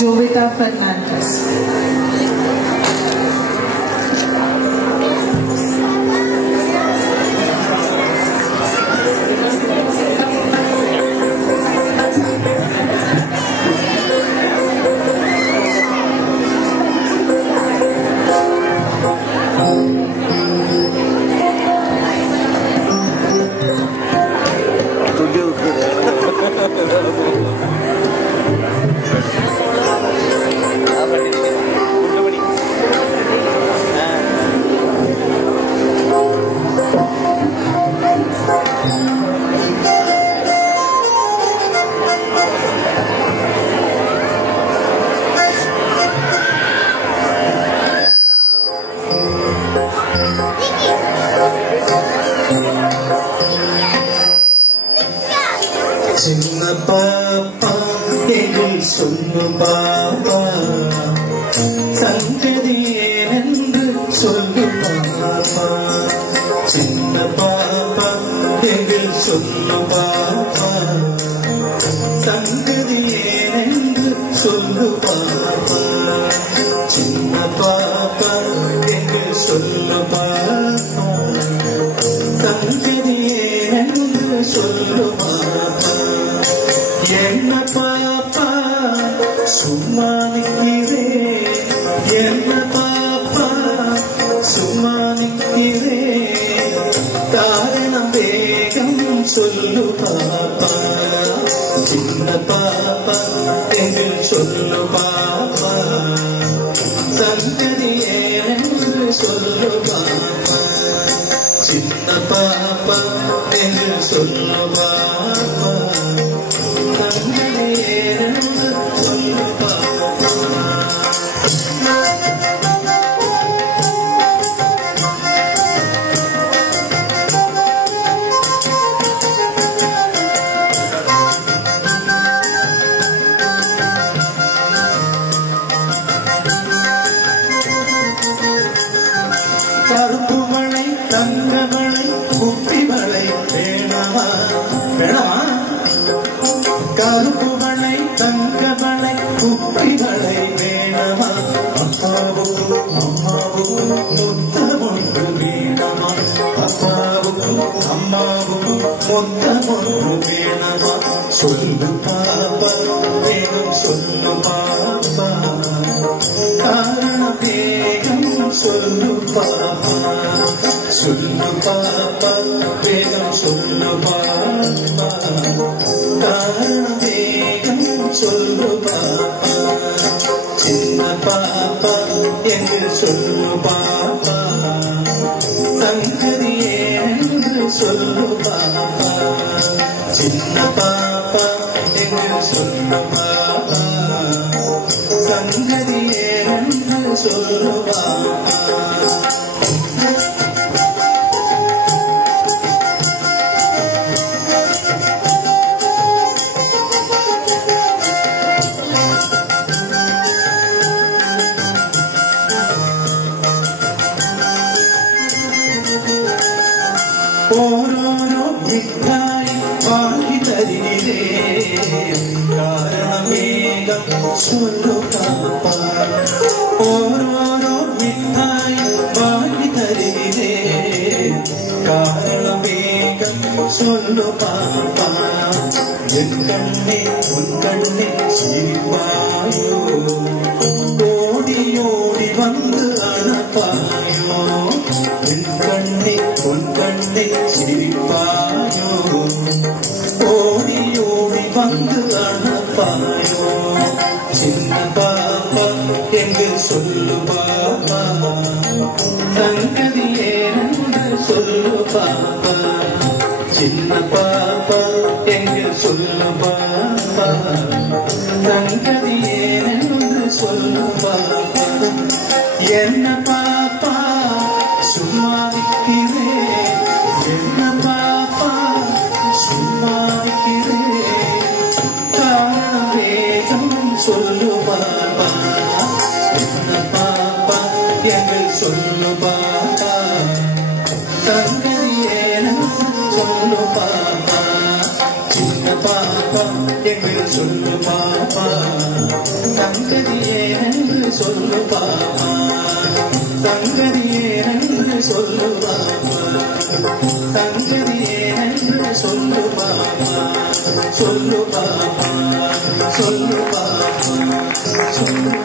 Jovita Fernandez. Cinna papa, egil sollu papa, sangadiyenendu sollu papa. Cinna papa, egil sollu papa, sangadiyenendu sollu papa. Cinna papa, egil sollu papa, sangadiyenendu sollu papa. என்ன பாப்பா சும்மா நிக்கிறே, என்ன பாப்பா சும்மா நிக்கிறே, காரணம் வேகம் சொல்லு பாப்பா. சின்ன பாப்பா எங்கள் சொல்லு பாப்பா, சந்ததியே என்று சொல்லு பாப்பா. சின்ன பாப்பா எங்கள் சொல்லு பாப்பா, கருப்பு மழை தங்க மழை குப்பி மழை வேணாமா வேணாமா, கருப்பு மழை தங்க மழை குப்பி மழை வேணாமா, அப்பாவுக்கும் அம்மாவுக்கும் மொத்தம் ஒன்று வேணாமா, அப்பாவுக்கும் அம்மாவுக்கும் மொத்தம் ஒன்று வேணாமா. சொல்லு பாப்பா வேணும் சொல்லு பாப்பா, காரணம் வேகம் சொல்லு பாப்பா. சொல்லு பாப்பா வேகம் சொல்லு பாப்பா, காரணம் வேகம் சொல்லு பாப்பா. சின்ன பாப்பா என்று சொல்லு பாப்பா, சங்கதியே என்று சொல்லு பாப்பா. சின்ன பாப்பா என்று சொல்லு பாப்பா, சங்கதியே என்று சொல்லு பாப்பா. ഓരോരോ മിഠായി വാങ്ങി തരികിലേ, കാരണം വേഗം சொல்லு പാപ്പ. ഓരോരോ മിഠായി വാങ്ങി തരികിലേ, കാരണം വേഗം சொல்லு പാപ്പ. എൻ കണ്ണേ ഉൻ കണ്ണേ ചിരിപ്പായോ, ഓടി ഓടി വന്ന് അണപ്പായോ. എൻ കണ്ണേ ഉൻ കണ്ണേ ചിരിപ്പായോ, ഓടി ഓടി വന്ന് അണപ്പായോ. சின்ன பாப்பா எங்கள் சொல்லு பாப்பா, சங்கதியே என்று சொல்லு பாப்பா. சின்ன பாப்பா எங்கள் சொல்லு பாப்பா, சங்கதியே என்று சொல்லு பாப்பா. என்ன பாப்பா சும்மா நிக்கிறே, என்ன பாப்பா சும்மா நிக்கிறே, காரணம் வேகம் சொல்லு பாப்பா. என்ன பாப்பா எங்கள் சொல்லு பாப்பா, சங்கதியே சொல்லு பாப்பா. சின்ன பாப்பா எங்கள் சொல்லு பாப்பா, சங்க பாப்பா சங்கதியேனென்று சொல்லு பாப்பா சங்கதியேனென்று சொல்லு பாப்பா சொல்லு பாப்பா சொல்லு பாப்பா சொல்லு